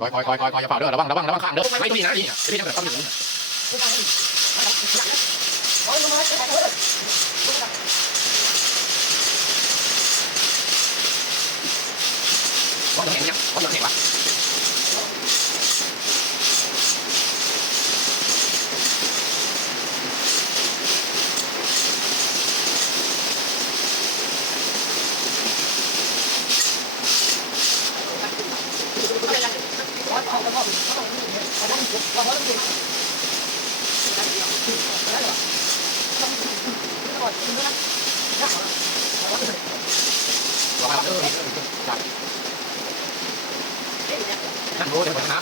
คอยอย่าเผาเด้อระวังข้างเด้อไม่ต้องมีนะนี่พี่ต้องต้องมีว่าจะเห็นยังว่าจะเห็นวะเราไปเออจับนั่งรู้เดี๋ยวผมนะ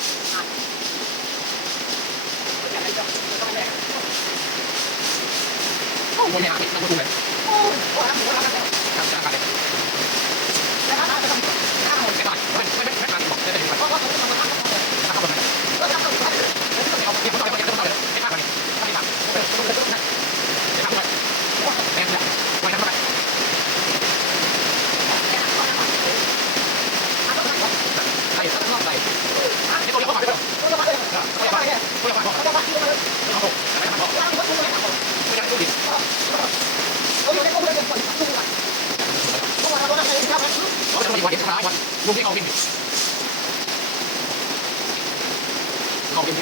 โอ้โหเนี่ยมันก็ดูเลยทำการอะไรไม่มันบอกจะได้ดูไปเอาเก็บตัวเดี๋ยวไม่พลาดมันไม่พลาดไม่ทำเลยแรงเลยไว้ทำอะไรใส่ซักรอบใส่นี่ตัวเล็กกว่าด้วยตัวเล็กกว่าตัวเล็กกว่าเอาถูกแต่ไม่ทำหรอกไม่ได้ดูดิเราจะมีวันที่สุดท้ายวันลุงที่เขาบินเขาบิน